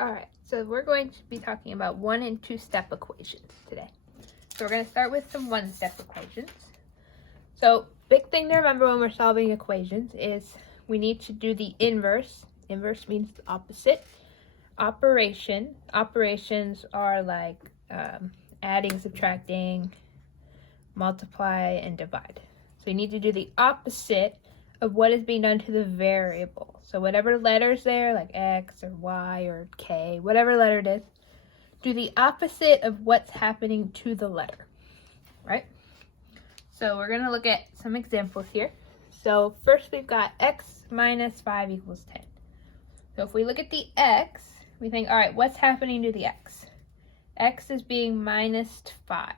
Alright, so we're going to be talking about 1 and 2 step equations today. So we're going to start with some 1-step equations. So big thing to remember when we're solving equations is we need to do the inverse. Inverse means the opposite operation. Operations are like adding, subtracting, multiply, and divide. So you need to do the opposite of what is being done to the variable. So whatever letter's there, like X or Y or K, whatever letter it is, do the opposite of what's happening to the letter, right? So we're going to look at some examples here. So first we've got X minus 5 equals 10. So if we look at the X, we think, all right, what's happening to the X? X is being minus 5.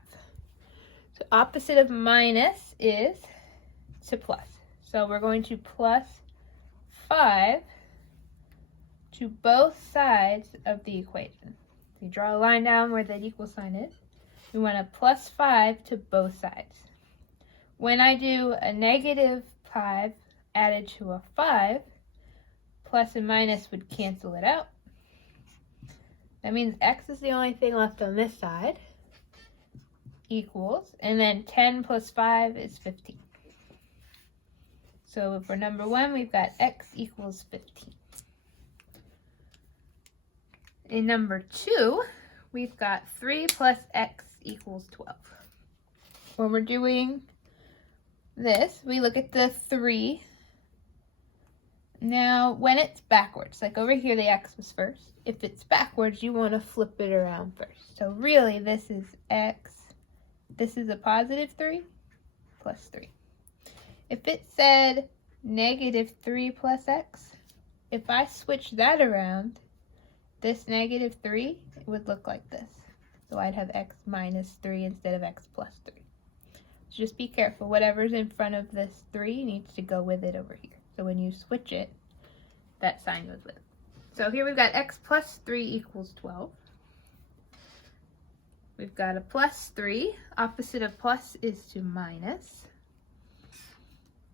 So opposite of minus is to plus. So we're going to plus 5 to both sides of the equation. So you draw a line down where that equal sign is. We want to plus 5 to both sides. When I do a negative 5 added to a 5, plus and minus would cancel it out. That means X is the only thing left on this side, equals, and then 10 plus 5 is 15. So for number 1, we've got X equals 15. In number 2, we've got 3 plus X equals 12. When we're doing this, we look at the 3. Now, when it's backwards, like over here the X was first. If it's backwards, you want to flip it around first. So really, this is X. This is a positive 3 plus 3. If it said negative 3 plus X, if I switch that around, this negative 3 would look like this. So I'd have X minus 3 instead of X plus 3. So just be careful. Whatever's in front of this 3 needs to go with it over here. So when you switch it, that sign goes with it. So here we've got X plus 3 equals 12. We've got a plus 3. Opposite of plus is to minus.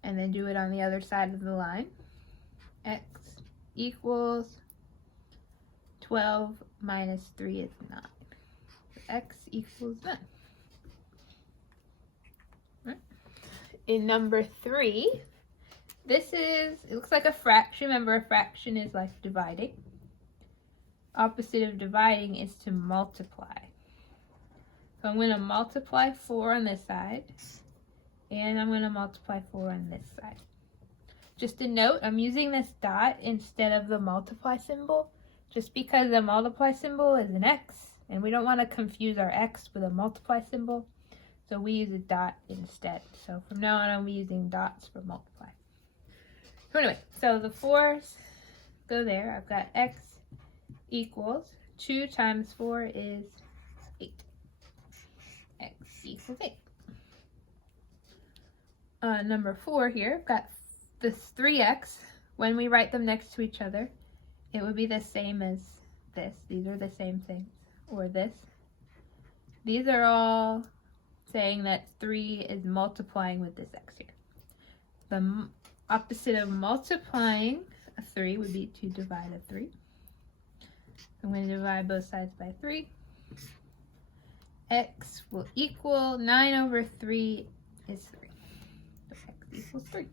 And then do it on the other side of the line. X equals 12 minus 3 is 9. So X equals 9. Right. In number 3, it looks like a fraction. Remember, a fraction is like dividing. Opposite of dividing is to multiply. So I'm going to multiply 4 on this side. And I'm going to multiply 4 on this side. Just a note, I'm using this dot instead of the multiply symbol, just because the multiply symbol is an X, and we don't want to confuse our X with a multiply symbol, so we use a dot instead. So from now on, I'll be using dots for multiply. So anyway, so the 4's go there. I've got X equals 2 times 4 is 8. X equals 8. Number 4 here, I've got this 3x. When we write them next to each other, it would be the same as this. These are the same things. Or this. These are all saying that 3 is multiplying with this x here. The opposite of multiplying a 3 would be to divide a 3. I'm going to divide both sides by 3. X will equal 9 over 3 is 3. Equals 3. So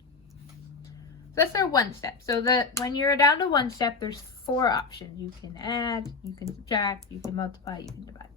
that's our 1 step. So when you're down to 1 step, there's 4 options. You can add, you can subtract, you can multiply, you can divide.